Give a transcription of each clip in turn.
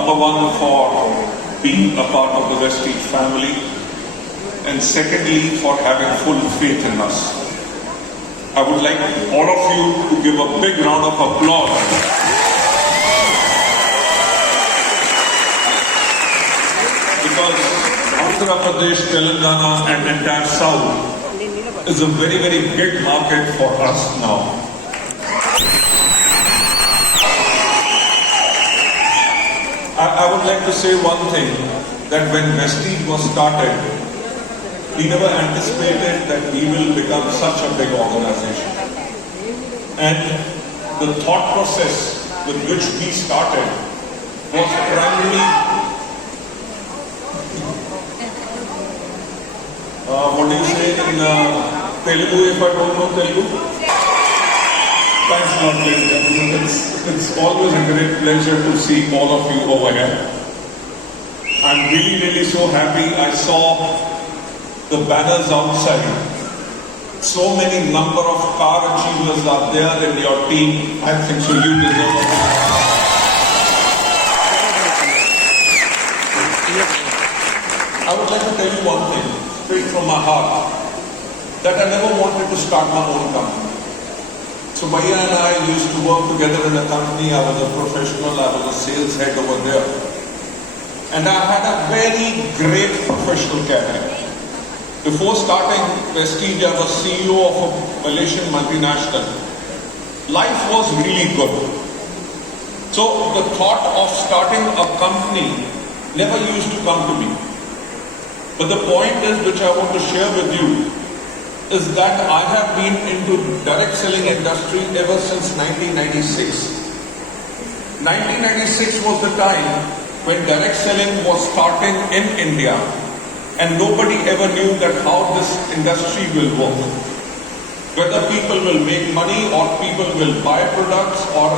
number one, for being a part of the Vestige family, and secondly, for having full faith in us. I would like all of you to give a big round of applause because Andhra Pradesh, Telangana and entire South is a very, very big market for us now. I would like to say one thing, that when Vestige was started, we never anticipated that we will become such a big organization. And the thought process with which we started was primarily, what do you say in Telugu, if I don't know Telugu? Thanks a lot, ladies and gentlemen. It's always a great pleasure to see all of you over here. I'm really, really so happy. I saw the banners outside. So many number of car achievers are there in your team. I think so you deserve it. I would like to tell you one thing, straight from my heart, that I never wanted to start my own company. So Bhaiya and I used to work together in a company. I was a professional, I was a sales head over there. And I had a very great professional career. Before starting Vestige, I was CEO of a Malaysian multinational. Life was really good. So the thought of starting a company never used to come to me. But the point is, which I want to share with you, is that I have been into direct selling industry ever since 1996. 1996 was the time when direct selling was starting in India, and nobody ever knew that how this industry will work. Whether people will make money or people will buy products or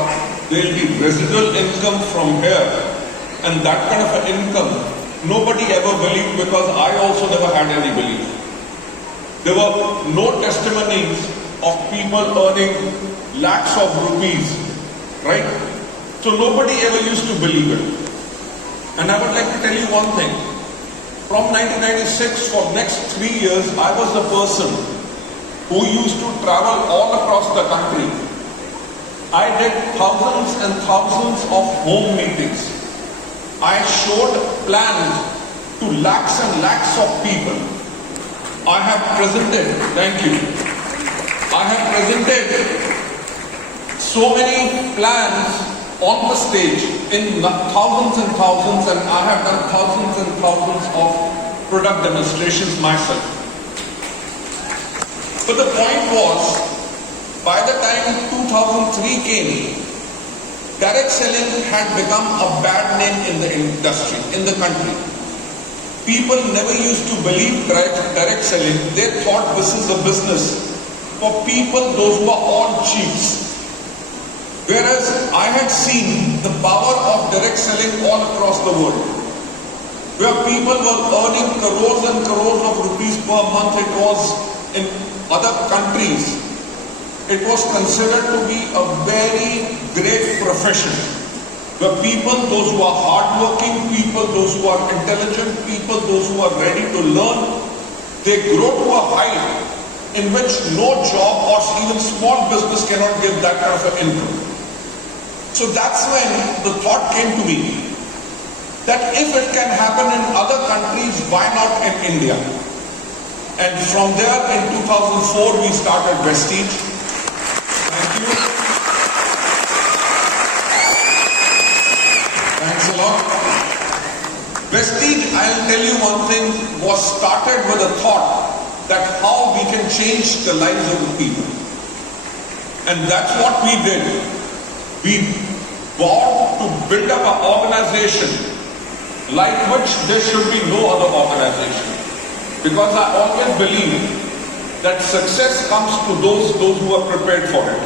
there will be residual income from here, and that kind of an income nobody ever believed, because I also never had any belief. There were no testimonies of people earning lakhs of rupees, right? So nobody ever used to believe it. And I would like to tell you one thing. From 1996, for next 3 years, I was the person who used to travel all across the country. I did thousands and thousands of home meetings. I showed plans to lakhs and lakhs of people. I have presented, thank you, I have presented so many plans on the stage in thousands and thousands, and I have done thousands and thousands of product demonstrations myself. But the point was, by the time 2003 came, direct selling had become a bad name in the industry, in the country. People never used to believe direct selling. They thought this is a business for people, those who are all chiefs. Whereas I had seen the power of direct selling all across the world, where people were earning crores and crores of rupees per month. It was in other countries. It was considered to be a very great profession, where people, those who are hardworking people, those who are intelligent people, those who are ready to learn, they grow to a height in which no job or even small business cannot give that kind of an income. So that's when the thought came to me that if it can happen in other countries, why not in India? And from there, in 2004, we started Vestige. Thank you. Thanks a lot. Vestige, I'll tell you one thing, was started with a thought that how we can change the lives of the people. And that's what we did. We vowed to build up an organization like which there should be no other organization. Because I always believe that success comes to those who are prepared for it.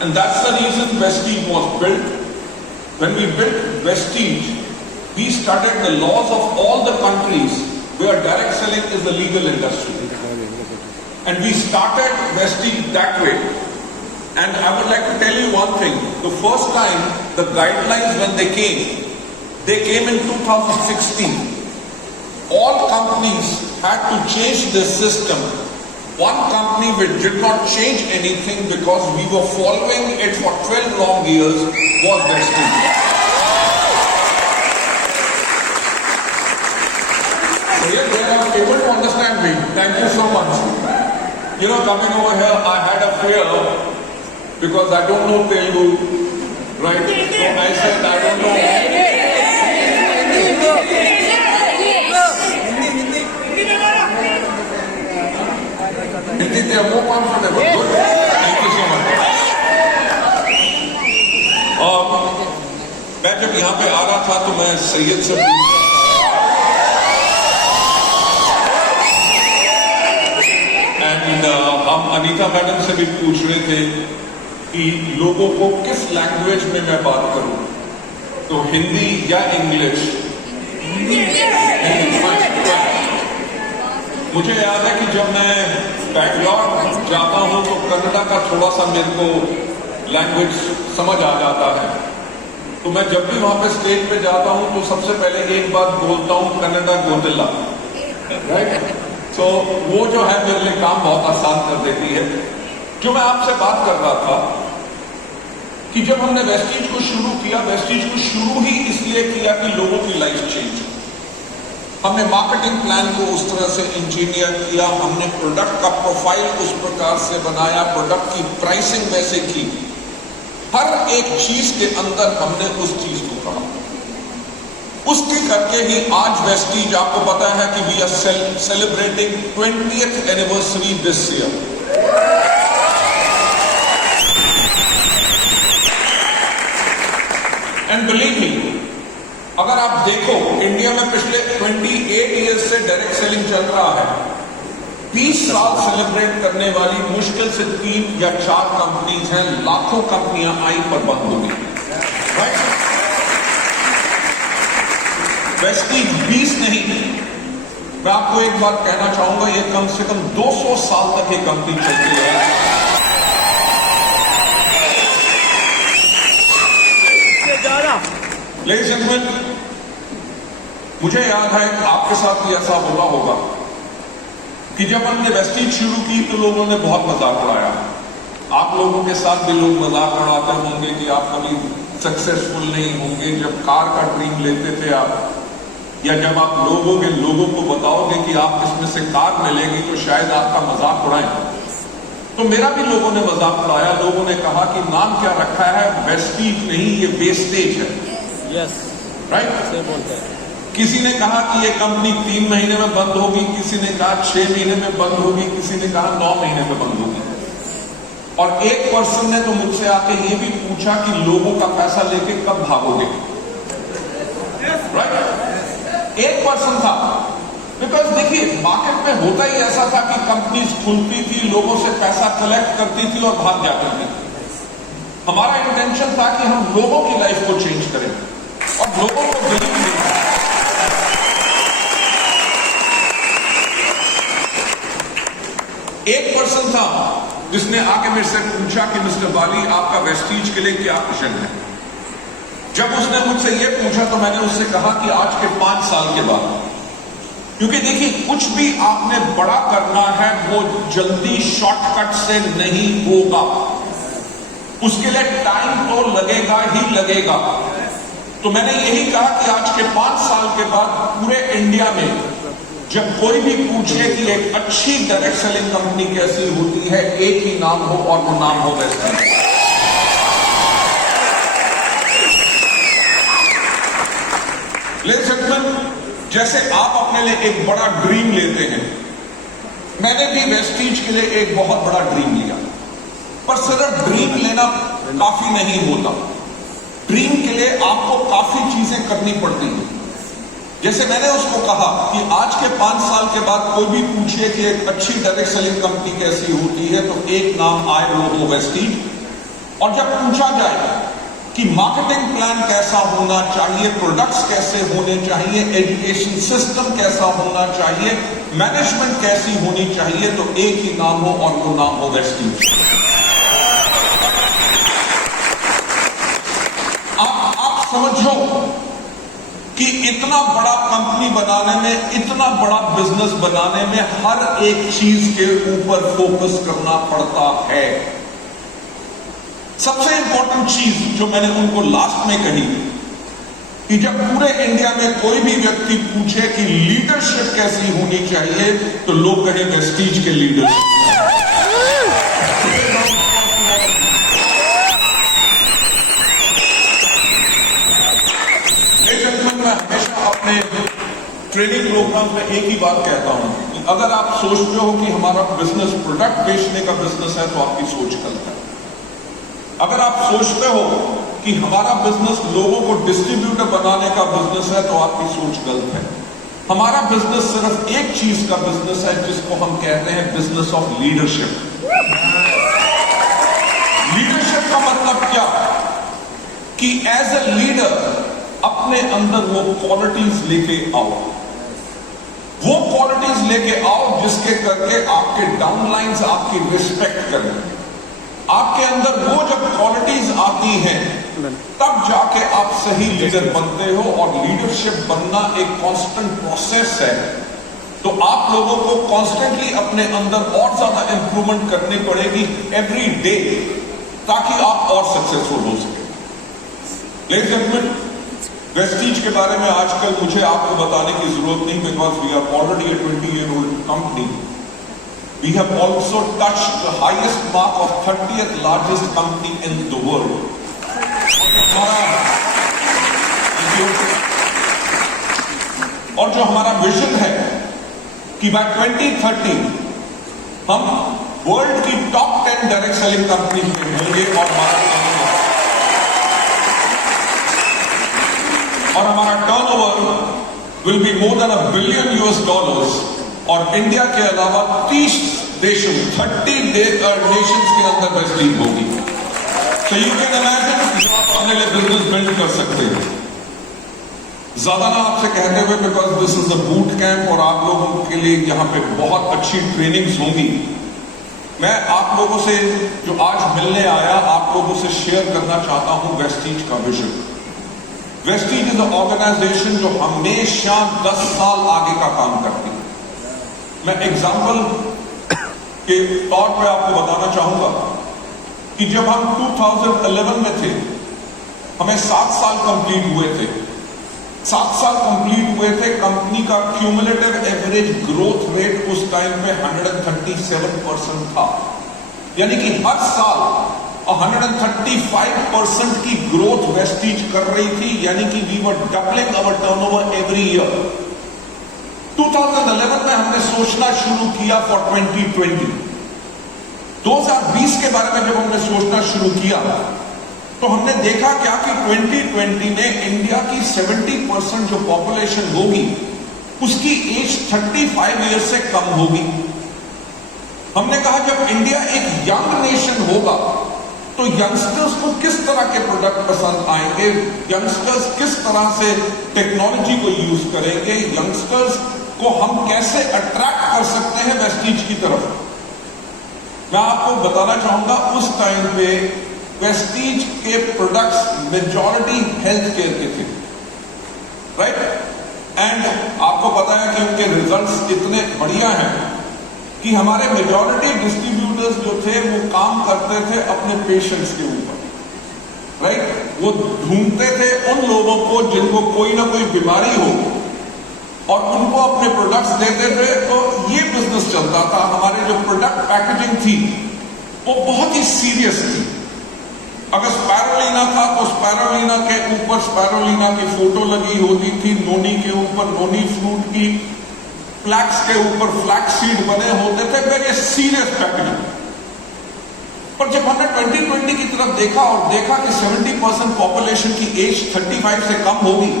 And that's the reason Vestige was built. When we built Vestige, we studied the laws of all the countries where direct selling is a legal industry. And we started Vestige that way. And I would like to tell you one thing. The first time, the guidelines when they came, they came in 2016. All companies had to change this system. One company which did not change anything because we were following it for 12 long years was Vestige. So yeah, they are able to understand me. Thank you so much. You know, coming over here, I had a fear because I don't know Telugu, right? So I said, I don't know. Hindi, they are more comfortable. Good. Thank you so much. मैं जब यहाँ पे आ रहा था तो मैं सैयद से हम अनीता मैडम से भी पूछ रहे थे कि लोगों को किस लैंग्वेज में मैं बात करूं, तो हिंदी या इंग्लिश? मुझे याद है कि जब मैं बैंगलोर जाता हूं तो कन्नड़ा का थोड़ा सा मेरे को लैंग्वेज समझ आ जाता है, तो मैं जब भी वहां पे स्टेज पे जाता हूं तो सबसे पहले एक बात बोलता हूं, कन्नड़ा गोतिल्ला, राइट? तो वो जो है मेरे लिए काम बहुत आसान कर देती है। जो मैं आपसे बात कर रहा था कि जब हमने वेस्टीज को शुरू किया, वेस्टीज को शुरू ही इसलिए किया कि लोगों की लाइफ चेंज। हमने मार्केटिंग प्लान को उस तरह से इंजीनियर किया, हमने प्रोडक्ट का प्रोफाइल उस प्रकार से बनाया, प्रोडक्ट की प्राइसिंग वैसे की, हर एक चीज के अंदर हमने उस चीज को कहा। उसके करके ही आज वेस्टीज, आपको पता है कि we are celebrating 20th anniversary this year. And believe me, अगर आप देखो इंडिया में पिछले 28 ईयर्स से डायरेक्ट सेलिंग चल रहा है। 20 साल सेलिब्रेट करने वाली मुश्किल से 3 या 4 कंपनीज हैं, लाखों कंपनियां आई पर बंद हो गई, राइट? वेस्टीज 20 नहीं, मैं आपको एक बात कहना चाहूंगा, ये कम से कम 200 साल तक ये कंपनी चलती है। लेडीज एंड जेंटलमैन, मुझे याद है आपके साथ भी ऐसा हुआ होगा कि जब हमने वेस्टीज शुरू की तो लोगों ने बहुत मजाक उड़ाया। आप लोगों के साथ भी लोग मजाक उड़ाते होंगे कि आप कभी सक्सेसफुल नहीं होंगे। जब कार का ड्रीम लेते थे आप, या जब आप लोगों को बताओगे कि आप इसमें से कार मिलेगी तो शायद आपका मजाक उड़ाएं। तो मेरा भी लोगों ने मजाक उड़ाया। लोगों ने कहा कि नाम क्या रखा है, वेस्टीज नहीं, ये वेस्टेज है। Yes, right? सही बोलते हैं। किसी ने कहा कि ये कंपनी 3 महीने में बंद होगी, किसी ने कहा 6 महीने में बंद होगी, किसी ने कहा 9 महीने में बंद होगी। और एक पर्सन ने तो मुझसे आके ये भी पूछा कि लोगों का पैसा लेके कब भागोगे, राइट? एक पर्सन था। बिकॉज देखिए, मार्केट में होता ही ऐसा था कि कंपनीज खुलती थी, लोगों से पैसा कलेक्ट करती थी और भाग जाती थी। हमारा इंटेंशन था कि हम लोगों की लाइफ को चेंज करें और लोगों को बिलीव दें। एक पर्सन था जिसने आके मेरे से पूछा कि मिस्टर बाली, आपका वेस्टीज के लिए क्या विजन है? जब उसने मुझसे ये पूछा तो मैंने उससे कहा कि आज के 5 साल के बाद, क्योंकि देखिए कुछ भी आपने बड़ा करना है वो जल्दी शॉर्टकट से नहीं होगा, उसके लिए टाइम तो लगेगा ही लगेगा। तो मैंने यही कहा कि आज के 5 साल के बाद पूरे इंडिया में जब कोई भी पूछे कि एक अच्छी डायरेक्ट सेलिंग कंपनी कैसी होती है, एक ही नाम हो और वो नाम हो वेस्टीज। लेडीज एंड जेंटलमैन, जैसे आप अपने लिए एक बड़ा ड्रीम लेते हैं, मैंने भी वेस्टीज के लिए एक बहुत बड़ा ड्रीम लिया। पर सिर्फ ड्रीम लेना काफी नहीं होता। ड्रीम के लिए आपको काफी चीजें करनी पड़ती हैं। जैसे मैंने उसको कहा कि आज के 5 साल के बाद कोई भी पूछे कि एक अच्छी डायरेक्ट सेलिंग कंपनी कैसी होती है, तो एक नाम आए, वो हो वेस्टीज। और जब पूछा जाए कि मार्केटिंग प्लान कैसा होना चाहिए, प्रोडक्ट्स कैसे होने चाहिए, एजुकेशन सिस्टम कैसा होना चाहिए, मैनेजमेंट कैसी होनी चाहिए, तो एक ही नाम हो और वो नाम हो वेस्टीज। आप समझो कि इतना बड़ा कंपनी बनाने में, इतना बड़ा बिजनेस बनाने में हर एक चीज के ऊपर फोकस करना पड़ता है। सबसे इंपॉर्टेंट चीज जो मैंने उनको लास्ट में कही कि जब पूरे इंडिया में कोई भी व्यक्ति पूछे कि लीडरशिप कैसी होनी चाहिए तो लोग कहें वेस्टीज के लीडरशिप। मैं हमेशा अपने ट्रेनिंग प्रोग्राम में एक ही बात कहता हूं कि अगर आप सोचते हो कि हमारा बिजनेस प्रोडक्ट बेचने का बिजनेस है तो आपकी सोच गलत है। अगर आप सोचते हो कि हमारा बिजनेस लोगों को डिस्ट्रीब्यूटर बनाने का बिजनेस है तो आपकी सोच गलत है। हमारा बिजनेस सिर्फ एक चीज का बिजनेस है जिसको हम कहते हैं बिजनेस ऑफ लीडरशिप। लीडरशिप का मतलब क्या कि एज ए लीडर अपने अंदर वो क्वालिटीज लेके आओ, वो क्वालिटीज लेके आओ जिसके करके आपके डाउनलाइंस आपकी रिस्पेक्ट करें। आपके अंदर वो जब क्वालिटीज आती हैं तब जाके आप सही लीडर बनते हो, और लीडरशिप बनना एक कांस्टेंट प्रोसेस है। तो आप लोगों को कांस्टेंटली अपने अंदर और ज्यादा इंप्रूवमेंट करनी पड़ेगी एवरी डे, ताकि आप और सक्सेसफुल हो सके। लेडीज एंड जेंटलमैन, वेस्टीज के बारे में आजकल मुझे आपको बताने की जरूरत नहीं, because we are already a 20-year-old company. We have also touched the highest mark of 30th largest company in the world. और जो हमारा विजन है कि बाय 2030 हम वर्ल्ड की टॉप 10 डायरेक्ट सेलिंग कंपनी में होंगे, और हमारा turnover will be more than $1 billion, और इंडिया के अलावा 30 देशों 30 नेशंस के अंदर वेस्टीज होगी। तो यू कैन इमेजिन आप अपने लिए बिजनेस बिल्ड कर सकते हैं। ज्यादा ना आपसे कहते हुए, because this is a boot camp और आप लोगों के लिए यहाँ पे बहुत अच्छी ट्रेनिंग्स होंगी, मैं आप लोगों से जो आज मिलने आया आप लोगों से शेयर करना चाहता हूं वेस्टीज का विजन। वेस्टीज इज ऑर्गेनाइजेशन जो हमेशा 10 साल आगे का काम करती है। मैं एग्जाम्पल के तौर पे आपको बताना चाहूंगा कि जब हम 2011 में थे, हमें 7 साल कंप्लीट हुए थे। 7 साल कंप्लीट हुए थे। कंपनी का क्यूमुलेटिव एवरेज ग्रोथ रेट उस टाइम पे 137% था, यानी कि हर साल 135% की ग्रोथ वेस्टीज कर रही थी, यानी कि we were doubling our turnover every year. 2011 में हमने सोचना शुरू किया फॉर 2020। 2020 के बारे में जब हमने सोचना शुरू किया तो हमने देखा क्या कि 2020 में इंडिया की 70% जो पॉपुलेशन होगी उसकी एज 35 ईयर से कम होगी। हमने कहा जब इंडिया एक यंग नेशन होगा तो यंगस्टर्स को किस तरह के प्रोडक्ट पसंद आएंगे, यंगस्टर्स किस तरह से टेक्नोलॉजी को यूज करेंगे, यंगस्टर्स को हम कैसे अट्रैक्ट कर सकते हैं वेस्टीज की तरफ। मैं आपको बताना चाहूंगा उस टाइम पे वेस्टीज के प्रोडक्ट्स मेजॉरिटी हेल्थ केयर के थे, राइट, एंड आपको पता है कि उनके रिजल्ट्स इतने बढ़िया हैं कि हमारे मेजॉरिटी डिस्ट्रीब्यूटर्स जो थे वो काम करते थे अपने पेशेंट्स के ऊपर, राइट। वो ढूंढते थे उन लोगों को जिनको कोई ना कोई बीमारी हो और उनको अपने प्रोडक्ट्स देते थे, तो ये बिजनेस चलता था। हमारे जो प्रोडक्ट पैकेजिंग थी वो बहुत ही सीरियस थी। अगर स्पैरोलीना था तो स्पैरोलीना के ऊपर स्पैरोलीना की फोटो लगी होती थी, नोनी के ऊपर नोनी फ्रूट की, फ्लैक्स के ऊपर फ्लैक्स सीड बने होते थे, वेरी सीरियस पैकेजिंग। पर जब हमने 2020 की तरफ देखा और देखा कि 70% पॉपुलेशन की एज 35 से कम होगी,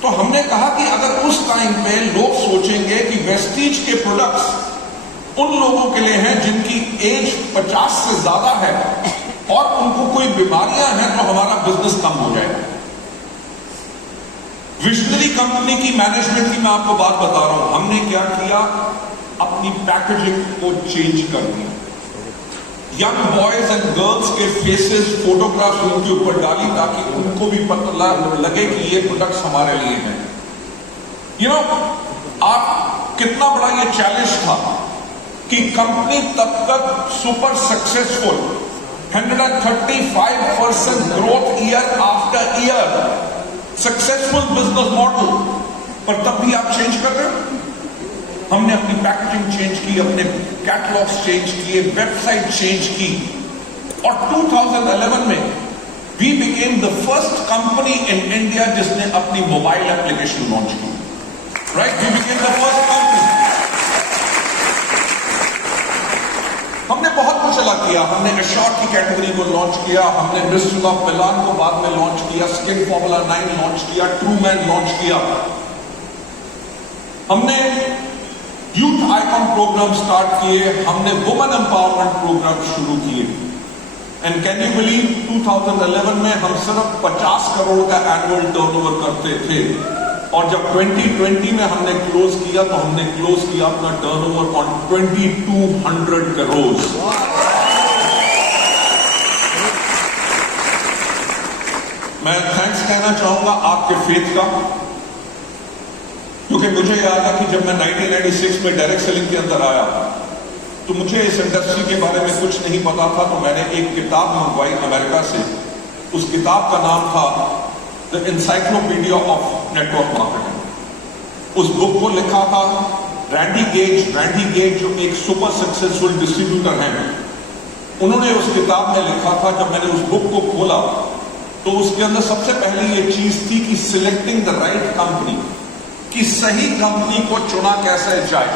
तो हमने कहा कि अगर उस टाइम पे लोग सोचेंगे कि वेस्टीज के प्रोडक्ट्स उन लोगों के लिए हैं जिनकी एज 50 से ज्यादा है और उनको कोई बीमारियां हैं, तो हमारा बिजनेस कम हो जाएगा। विजनरी कंपनी की मैनेजमेंट की मैं आपको बात बता रहा हूं। हमने क्या किया, अपनी पैकेजिंग को चेंज कर दिया। यंग बॉयज एंड गर्ल्स के फेसेस फोटोग्राफ्स उनके ऊपर डाली ताकि उनको भी पता लगे कि ये प्रोडक्ट्स हमारे लिए हैं। यू नो, आप कितना बड़ा ये चैलेंज था कि कंपनी तब तक super successful 135% growth year after year, successful business model, पर तब भी आप चेंज कर रहे हो। हमने अपनी पैकेजिंग चेंज की, अपने कैटलॉग्स चेंज किए, वेबसाइट चेंज की, और 2011 में we became the first company in India जिसने अपनी मोबाइल एप्लीकेशन लॉन्च की। Right, we became the first company. हमने बहुत कुछ अलग किया। हमने एश्योर की कैटेगरी को लॉन्च किया, हमने मिस्टर ऑफ मिलान को बाद में लॉन्च किया, स्किन फॉर्मूला 9 लॉन्च किया, ट्रू मैन लॉन्च किया, हमने यूथ आइकॉन प्रोग्राम स्टार्ट किए, हमने वुमेन एम्पावरमेंट प्रोग्राम शुरू किए। एंड कैन यू बिलीव 2011 में हम सिर्फ 50 करोड़ का एनुअल टर्नओवर करते थे, और जब 2020 में हमने क्लोज किया तो हमने क्लोज किया अपना टर्नओवर ऑन 2200 करोड़। मैं थैंक्स कहना चाहूंगा आपके फेथ का, क्योंकि मुझे याद है कि जब मैं 1996 में डायरेक्ट सेलिंग के अंदर आया तो मुझे इस इंडस्ट्री के बारे में कुछ नहीं पता था। तो मैंने एक किताब मंगवाई अमेरिका से। उस किताब का नाम था the encyclopedia of network marketing. उस बुक को लिखा था रैंडी गेज जो एक सुपर सक्सेसफुल डिस्ट्रीब्यूटर हैं, उन्होंने उस किताब में लिखा था। जब मैंने उस बुक को खोला तो उसके अंदर सबसे पहले ये चीज थी कि सिलेक्टिंग द राइट कंपनी, कि सही कंपनी को चुना कैसे जाए।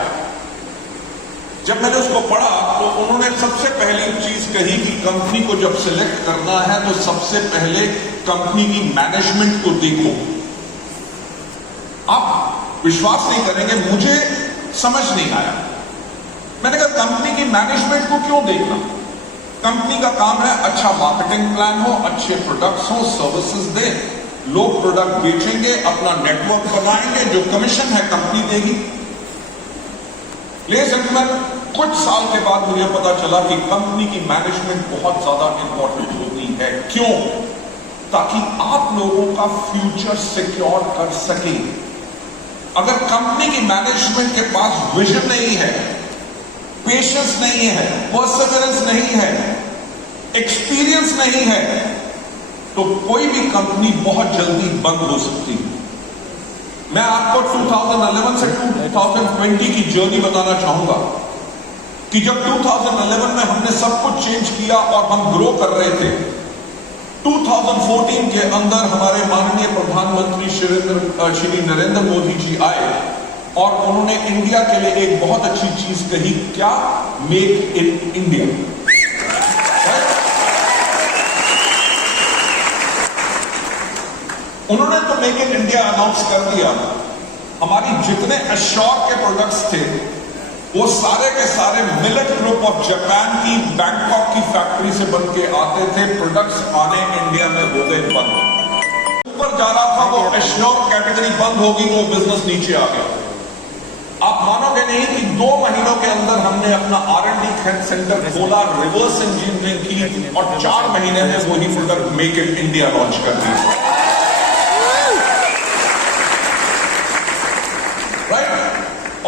जब मैंने उसको पढ़ा तो उन्होंने सबसे पहली चीज कही कि कंपनी को जब सिलेक्ट करना है तो सबसे पहले कंपनी की मैनेजमेंट को देखो। आप विश्वास नहीं करेंगे, मुझे समझ नहीं आया। मैंने कहा कंपनी की मैनेजमेंट को क्यों देखना? कंपनी का काम है अच्छा मार्केटिंग प्लान हो, अच्छे प्रोडक्ट्स हो, सर्विसेज दें, लोग प्रोडक्ट बेचेंगे, अपना नेटवर्क बनाएंगे, जो कमीशन है कंपनी देगी। लेकिन कुछ साल के बाद मुझे पता चला कि कंपनी की मैनेजमेंट बहुत ज्यादा इंपॉर्टेंट होती है। क्यों? ताकि आप लोगों का फ्यूचर सिक्योर कर सके। अगर कंपनी की मैनेजमेंट के पास विजन नहीं है, पेशेंस नहीं है, परसेवरेंस नहीं है, एक्सपीरियंस नहीं है, तो कोई भी कंपनी बहुत जल्दी बंद हो सकती है। मैं आपको 2011 से 2020 की जर्नी बताना चाहूंगा कि जब 2011 में हमने सब कुछ चेंज किया और हम ग्रो कर रहे थे, 2014 के अंदर हमारे माननीय प्रधानमंत्री श्री नरेंद्र मोदी जी आए और उन्होंने इंडिया के लिए एक बहुत अच्छी चीज कही। क्या? Make in India. उन्होंने तो मेक इन इंडिया अनाउंस कर दिया। हमारी जितने एश्योर के प्रोडक्ट्स थे वो सारे के सारे मिलेट ग्रुप ऑफ जापान की बैंकॉक की फैक्ट्री से बन के आते थे। प्रोडक्ट्स आने इंडिया में हो गए बंद। ऊपर जा रहा था वो एश्योर कैटेगरी बंद होगी, वो बिजनेस नीचे आ गया। आप मानोगे नहीं कि 2 महीनों के अंदर हमने अपना R&D सेंटर खोला, रिवर्स इंजीनियरिंग की, और 4 महीने में वही product make in India launch कर दी।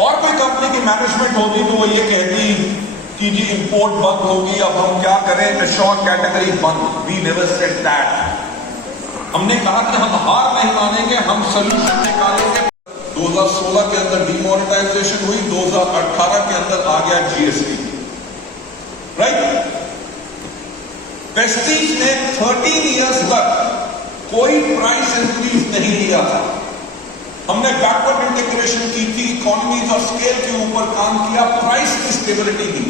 और कोई कंपनी की मैनेजमेंट होगी तो वो ये कहती कि जी इंपोर्ट बंद होगी, अब हम क्या करें, एश्योर कैटेगरी बंद। We never said that. हमने कहा कि हम हार नहीं मानेंगे, हम सोल्यूशन निकालेंगे। 2016 के अंदर डिमोनेटाइजेशन हुई, 2018 के अंदर आ गया GST। राइट? वेस्टीज ने 13 इयर्स तक कोई प्राइस इंक्रीज नहीं लिया था। हमने बैकवर्ड इंटीग्रेशन की थी, इकोनॉमीज ऑफ स्केल के ऊपर काम किया, प्राइस की स्टेबिलिटी दी।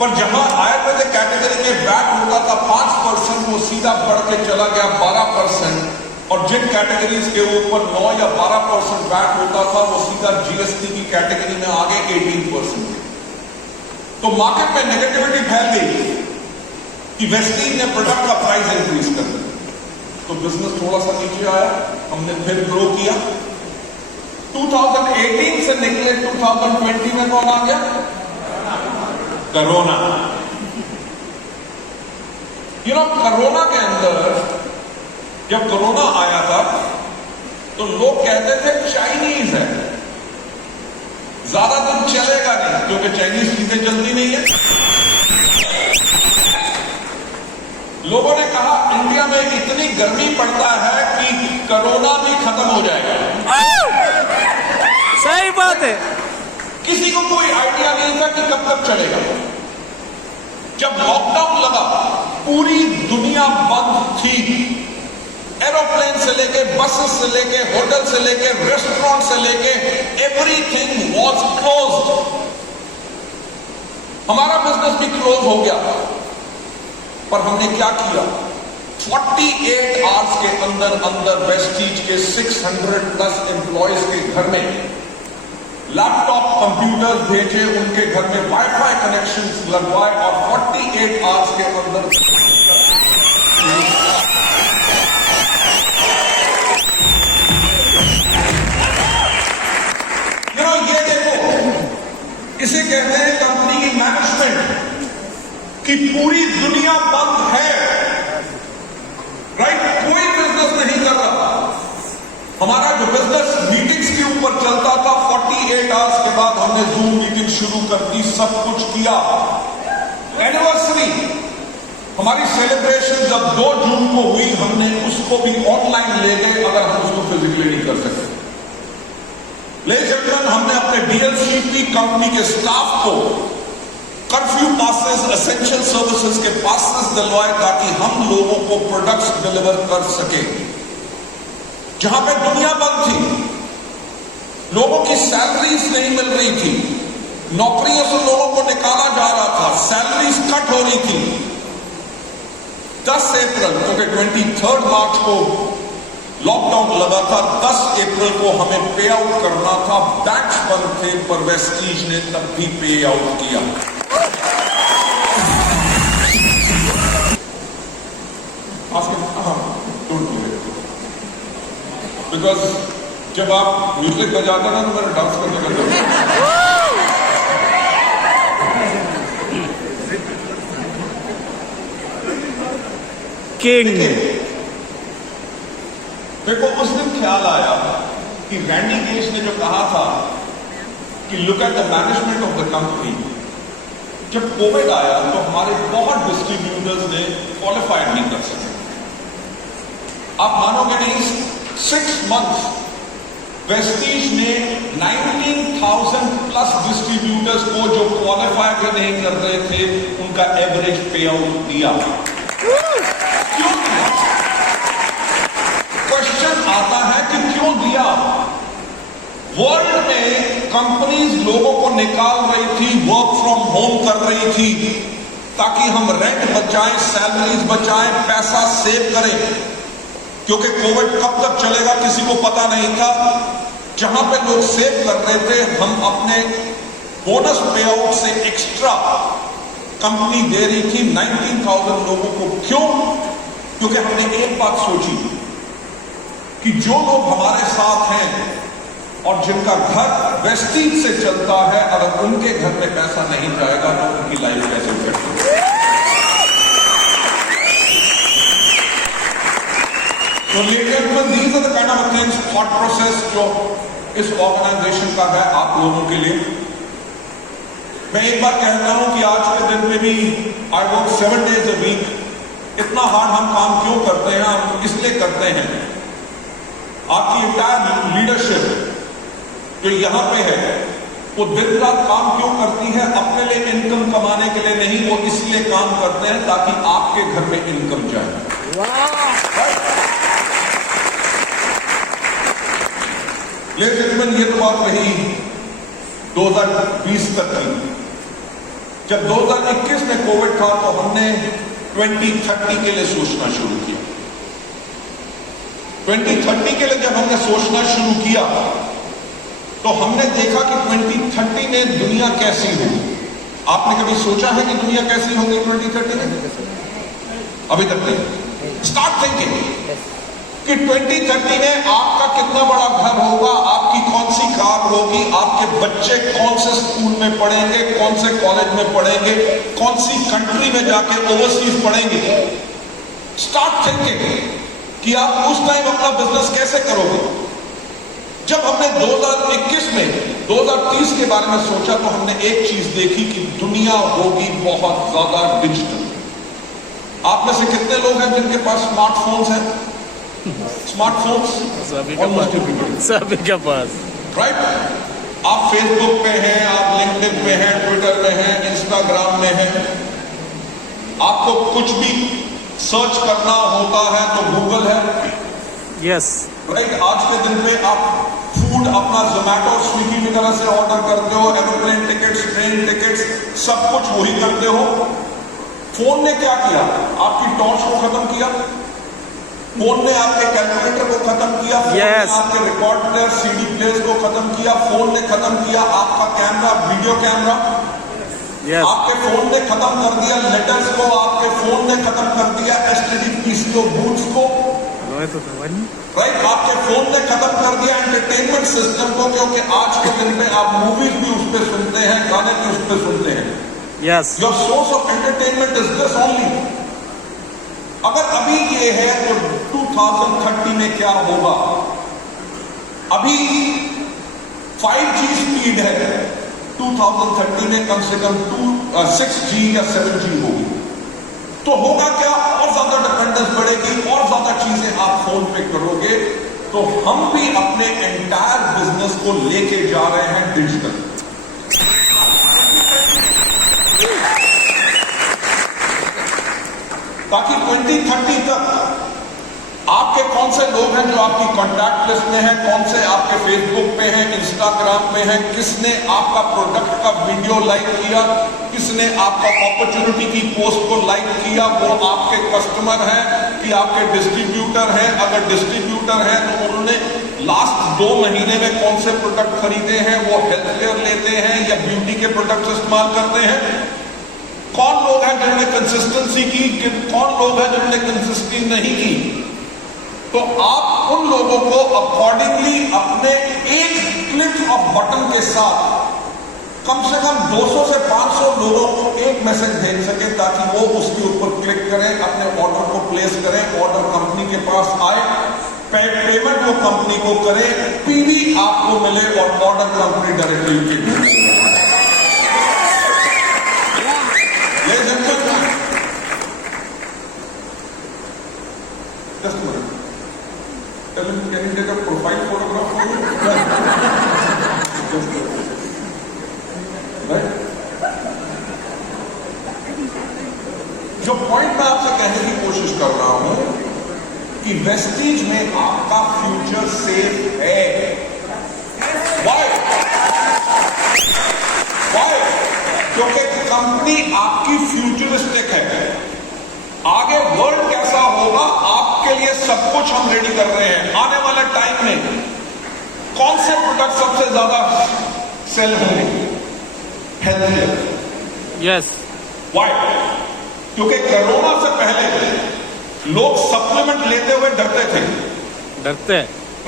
पर जहां आयुर्वेदिक कैटेगरी में वैट होता था 5%, वो सीधा बढ़ के चला गया 12%, और जिन कैटेगरीज के ऊपर 9 या 12% वैट होता था वो सीधा GST की कैटेगरी में आ गए 18%। तो मार्केट में नेगेटिविटी फैल गई कि वेस्टीज ने प्रोडक्ट का प्राइस इंक्रीज कर दिया, तो बिजनेस थोड़ा सा नीचे आया। हमने फिर ग्रो किया। 2018 से निकले 2020 में कौन आ गया? कोरोना। कोरोना के अंदर जब कोरोना आया था तो लोग कहते थे चाइनीज है, ज्यादा दिन चलेगा नहीं, क्योंकि चाइनीज चीजें चलती नहीं है। लोगों ने कहा इंडिया में इतनी गर्मी पड़ता है कि कोरोना भी खत्म हो जाएगा। सही बात है। किसी को कोई आइडिया नहीं था कि कब तक चलेगा। जब लॉकडाउन लगा, पूरी दुनिया बंद थी। एरोप्लेन से लेके, बसेस से लेके, होटल से लेके, रेस्टोरेंट से लेके, एवरीथिंग वॉज क्लोज्ड। हमारा बिजनेस भी क्लोज हो गया। पर हमने क्या किया? 48 आवर्स के अंदर अंदर वेस्टीज के 600 प्लस एम्प्लॉयज के घर में लैपटॉप, कंप्यूटर्स भेजे, उनके घर में वाईफाई कनेक्शंस लगवाए और 48 आवर्स के अंदर ये देखो, इसे कहते हैं कंपनी की मैनेजमेंट, कि पूरी दुनिया बंद है, राइट? कोई बिजनेस नहीं कर रहा। हमारा जो बिजनेस मीटिंग्स के ऊपर चलता था, 48 आवर्स के बाद हमने जूम मीटिंग शुरू कर दी, सब कुछ किया। एनिवर्सरी, हमारी सेलिब्रेशन जब 2 जून को हुई, हमने उसको भी ऑनलाइन ले गए, अगर हम उसको फिजिकली नहीं कर सकते। लेकिन हमने अपने डीएलसीपी कंपनी के स्टाफ को कर्फ्यू पासेस, एसेंशियल सर्विसेज के पासेस दिलवाए ताकि हम लोगों को प्रोडक्ट्स डिलीवर कर सके। जहां पे दुनिया बंद थी, लोगों की सैलरीज नहीं मिल रही थी, नौकरियों से लोगों को निकाला जा रहा था, सैलरीज कट हो रही थी। 10 अप्रैल, क्योंकि 23 मार्च को लॉकडाउन लगा था, 10 अप्रैल को हमें पे आउट करना था। बैंक्स बंद थे, पर वेस्टीज ने तब भी पे आउट किया। बिकॉज जब आप म्यूजिक बजाते ना तो मेरा डांस करने का दिल किंग। देखो, उस दिन ख्याल आया कि रैंडी गेज ने जो कहा था कि look at the management of the company, जब कोविड आया तो हमारे बहुत डिस्ट्रीब्यूटर्स ने क्वालिफाई नहीं कर सके। आप मानोगे नहीं, 6 मंथ्स वेस्टीज ने 19,000 प्लस डिस्ट्रीब्यूटर्स को जो क्वालिफाई भी नहीं कर रहे थे, उनका एवरेज पे आउट दिया। क्यों दिया? क्वेश्चन आता है कि क्यों दिया? वर्ल्ड में कंपनीज लोगों को निकाल रही थी, वर्क फ्रॉम होम कर रही थी, ताकि हम रेंट बचाएं, सैलरीज बचाएं, पैसा सेव करें, क्योंकि कोविड कब तक चलेगा किसी को पता नहीं था। जहां पे लोग सेव कर रहे थे, हम अपने बोनस पे आउट से एक्स्ट्रा कंपनी दे रही थी 19,000 लोगों को। क्यों? क्योंकि हमने एक बात सोची कि जो लोग हमारे साथ हैं और जिनका घर वेस्टीज से चलता है, अगर उनके घर में पैसा नहीं जाएगा तो उनकी लाइफ कैसे कटेगी? तो लेकिन these are the kind of things, thought process जो इस ऑर्गेनाइजेशन का है आप लोगों के लिए। मैं एक बार कहता हूं कि आज के दिन में भी I work 7 days a week। इतना हार्ड हम काम क्यों करते हैं? हम इसलिए करते हैं, आपकी इंटायर लीडरशिप जो यहां पे है, वो दिन रात काम क्यों करती है? अपने लिए इनकम कमाने के लिए नहीं, वो इसलिए काम करते हैं ताकि आपके घर में इनकम जाए। लेकिन ये तो बात रही 2020 तक की। जब 2021 में कोविड था तो हमने 2030 के लिए सोचना शुरू किया। 2030 के लिए जब हमने सोचना शुरू किया तो हमने देखा कि 2030 में दुनिया कैसी होगी। आपने कभी सोचा है कि दुनिया कैसी होगी 2030 में? अभी तक नहीं। स्टार्ट थिंकिंग कि 2030 में आपका कितना बड़ा घर होगा, आपकी कौन सी कार होगी, आपके बच्चे कौन से स्कूल में पढ़ेंगे, कौन से कॉलेज में पढ़ेंगे, कौन सी कंट्री में जाके ओवरसीज पढ़ेंगे। स्टार्ट थिंकिंग कि आप उस टाइम अपना बिजनेस कैसे करोगे। जब हमने 2021 में 2030 के बारे में सोचा तो हमने एक चीज देखी कि दुनिया होगी बहुत ज्यादा डिजिटल। आप में से कितने लोग हैं जिनके पास स्मार्टफोन्स हैं? स्मार्टफोन्स सभी के पास राइट। आप फेसबुक पे हैं, आप लिंक्डइन पे हैं, ट्विटर में हैं, इंस्टाग्राम में हैं। आपको कुछ भी सर्च करना होता है तो गूगल है। Yes right. आज के दिन में आप फूड अपना जोमेटो और स्विगी की तरह से ऑर्डर करते हो, एरोप्लेन टिकट्स, ट्रेन टिकट्स, सब कुछ वही करते हो। फोन ने क्या किया? आपकी टॉर्च को खत्म किया, फोन ने आपके कैलकुलेटर को खत्म किया, फोन Yes. ने आपके रिकॉर्ड प्लेयर, सीडी प्लेयर्स को खत्म किया, फोन ने खत्म किया आपका कैमरा, वीडियो कैमरा। यस आपके फोन ने खत्म कर दिया लेटर्स को, आपके फोन ने खत्म कर दिया एसटीडी पीसीओ बूट्स को। राइट। आपके फोन ने खत्म कर दिया एंटरटेनमेंट सिस्टम को, क्योंकि आज के दिन में आप मूवीज भी उस पर सुनते हैं, गाने भी उस पर सुनते हैं। Yes your source of entertainment is this only. अगर अभी ये है तो 2030 में क्या होगा? अभी 5G स्पीड है, 2030 में कम से कम 6G या 7G होगी। तो होगा क्या? और ज्यादा डिपेंडेंस बढ़ेगी, और ज्यादा चीजें आप फोन पे करोगे। तो हम भी अपने एंटायर बिजनेस को लेके जा रहे हैं डिजिटल। ताकि 2030 तक आपके कौन से लोग हैं जो आपकी कॉन्टैक्ट लिस्ट में हैं, कौन से आपके फेसबुक पे हैं, इंस्टाग्राम पे हैं, किसने आपका प्रोडक्ट का वीडियो लाइक किया, किसने आपका अपॉर्चुनिटी की पोस्ट को लाइक किया, वो आपके कस्टमर हैं कि आपके डिस्ट्रीब्यूटर हैं। अगर डिस्ट्रीब्यूटर हैं तो उन्होंने लास्ट 2 महीने में कौन से प्रोडक्ट खरीदे हैं, वो हेल्थ केयर लेते हैं या ब्यूटी के प्रोडक्ट इस्तेमाल करते हैं। कौन लोग हैं जिन्होंने कंसिस्टेंसी की, कौन लोग हैं जिन्होंने कंसिस्टेंसी नहीं की। तो आप उन लोगों को अकॉर्डिंगली अपने एक क्लिक ऑफ बटन के साथ कम से कम 200 से 500 लोगों को एक मैसेज भेज सके, ताकि वो उसके ऊपर क्लिक करें, अपने ऑर्डर को प्लेस करें, ऑर्डर कंपनी के पास आए, पेमेंट वो कंपनी को करे, पीवी आपको मिले और order company directly Just a minute. Tell him, can you take a profile photograph for me? Just a minute. Right? जो पॉइंट मैं आपसे कहने की कोशिश कर रहा हूं कि वेस्टीज में आपका फ्यूचर सेफ है। Why? Why? क्योंकि कंपनी आपकी फ्यूचरिस्टिक है। आगे वर्ल्ड कैसा होगा आपके लिए सब कुछ हम रेडी कर रहे हैं। आने वाले टाइम में कौन से प्रोडक्ट सबसे ज्यादा सेल होंगे? Health care. Yes why? क्योंकि कोरोना से पहले लोग सप्लीमेंट लेते हुए डरते थे। डरते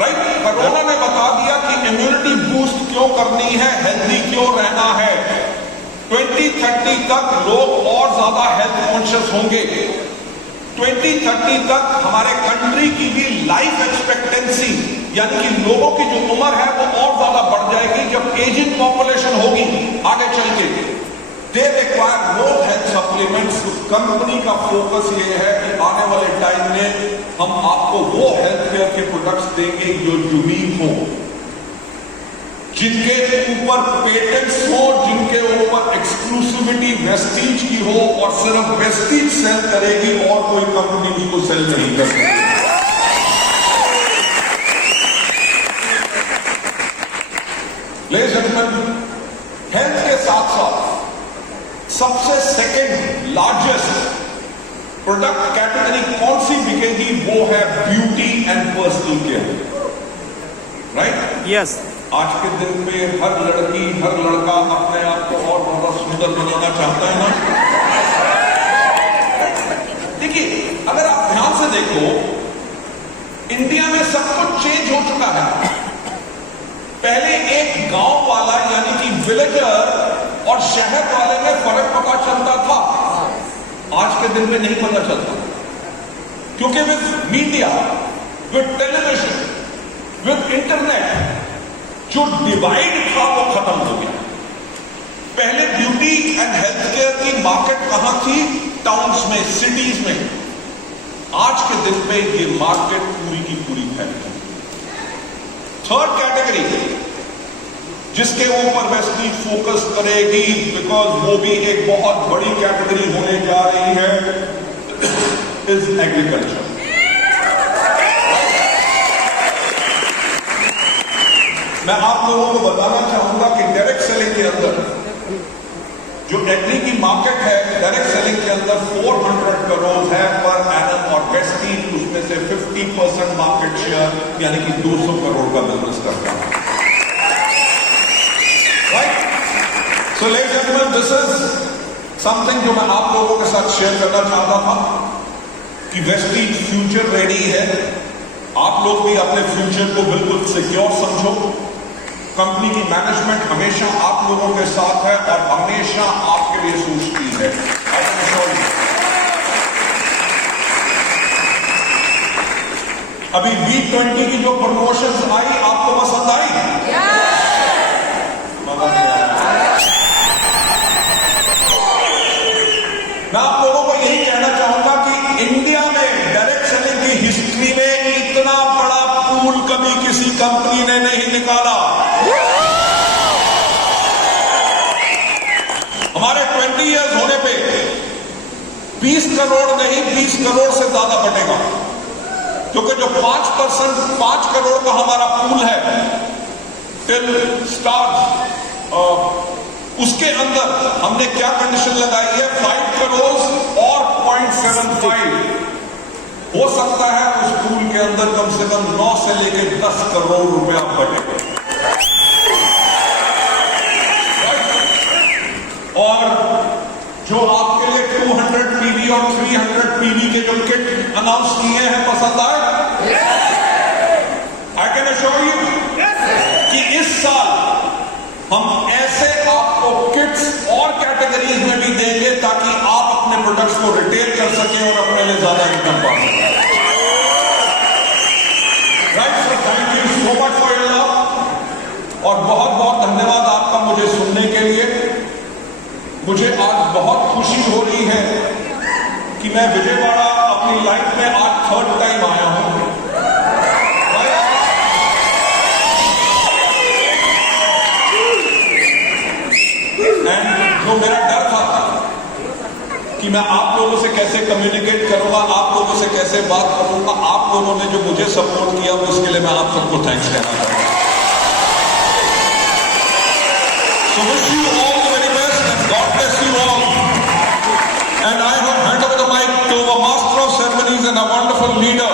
राइट। कोरोना ने बता दिया कि इम्यूनिटी बूस्ट क्यों करनी है, हेल्दी क्यों रहना है। 2030 तक लोग और ज्यादा हेल्थ कॉन्शियस होंगे। 2030 तक हमारे कंट्री की भी लाइफ एक्सपेक्टेंसी, यानी कि लोगों की जो उम्र है वो और ज्यादा बढ़ जाएगी। जब एजिंग पॉपुलेशन होगी आगे चल के, they require more health supplements. Company का फोकस ये है कि आने वाले टाइम में हम आपको वो हेल्थ केयर के प्रोडक्ट्स देंगे जो यूनिक हो, जिनके ऊपर पेटेंट्स हो, जिनके ऊपर एक्सक्लूसिविटी वेस्टीज की हो, और सिर्फ वेस्टीज सेल करेगी और कोई कंपनी उसको सेल नहीं करेगी। लेडीज एंड जेंटलमैन, हेल्थ के साथ साथ सबसे सेकंड लार्जेस्ट प्रोडक्ट कैटेगरी कौन सी बिकेगी? वो है beauty and personal care. Right? Yes आज के दिन में हर लड़की, हर लड़का अपने आप को और ज्यादा सुंदर बनाना चाहता है ना। देखिए, अगर आप ध्यान से देखो, इंडिया में सब कुछ चेंज हो चुका है। पहले एक गांव वाला यानी कि विलेजर और शहर वाले में फर्क पता चलता था, आज के दिन में नहीं पता चलता। क्योंकि with media, with television, with internet जो डिवाइड था वो खत्म हो गया। पहले ब्यूटी एंड हेल्थ केयर की मार्केट कहां थी? टाउन्स में, सिटीज में। आज के दिन पे ये मार्केट पूरी की पूरी फैल गई। थर्ड कैटेगरी जिसके ऊपर वेस्टलीज फोकस करेगी, बिकॉज वो भी एक बहुत बड़ी कैटेगरी होने जा रही है, इज एग्रीकल्चर। मैं आप लोगों को बताना चाहूंगा कि डायरेक्ट सेलिंग के अंदर जो एग्री की मार्केट है, डायरेक्ट सेलिंग के अंदर 400 करोड़ है पर एनम, और वेस्टलीज उसमें से 50% मार्केट शेयर यानी कि 200 करोड़ का बिजनेस करता है। Right? So ladies and gentleman, this is something जो मैं आप लोगों के साथ शेयर करना चाहता था कि वेस्टलीज फ्यूचर रेडी है। आप लोग भी अपने फ्यूचर को बिल्कुल सिक्योर समझो। कंपनी की मैनेजमेंट हमेशा आप लोगों के साथ है और हमेशा आपके लिए सोचती है। अभी V20 की जो प्रमोशंस आई, आपको पसंद आई? मैं आप लोगों को यही कहना चाहूंगा कि इंडिया में डायरेक्ट सेलिंग की हिस्ट्री में इतना बड़ा पूल कभी किसी कंपनी ने नहीं निकाला। हमारे 20 इयर्स होने पे 20 करोड़ नहीं, 20 करोड़ से ज्यादा बढ़ेगा, क्योंकि जो 5% 5 करोड़ का हमारा पूल है टिल स्टार्ट, उसके अंदर हमने क्या कंडीशन लगाई है? 5 करोड़ और 0.75 हो सकता है उस पूल के अंदर कम से कम 9 से लेकर 10 करोड़ रुपया बढ़े। और जो आपके लिए 200 पीवी और 300 पीवी के जो किट अनाउंस किए हैं, पसंद आए? आई कैन अश्योर यू कि इस साल हम ऐसे आपको किट्स और कैटेगरीज में भी देंगे ताकि आप अपने प्रोडक्ट्स को रिटेल कर सकें और अपने लिए ज्यादा इनकम पा सकें। Right? So thank you so much for your love और बहुत बहुत धन्यवाद आपका मुझे सुनने के लिए। मुझे आज बहुत खुशी हो रही है कि मैं विजयवाड़ा अपनी लाइफ में आज 3rd टाइम आया हूं। जो मेरा डर था कि मैं आप लोगों से कैसे कम्युनिकेट करूंगा, आप लोगों से कैसे बात करूंगा, आप लोगों ने जो मुझे सपोर्ट किया उसके लिए मैं आप सबको थैंक्स कहना चाहूंगा। So wish you all the very best and God bless you all. And I hand over the mic to a master of ceremonies and a wonderful leader,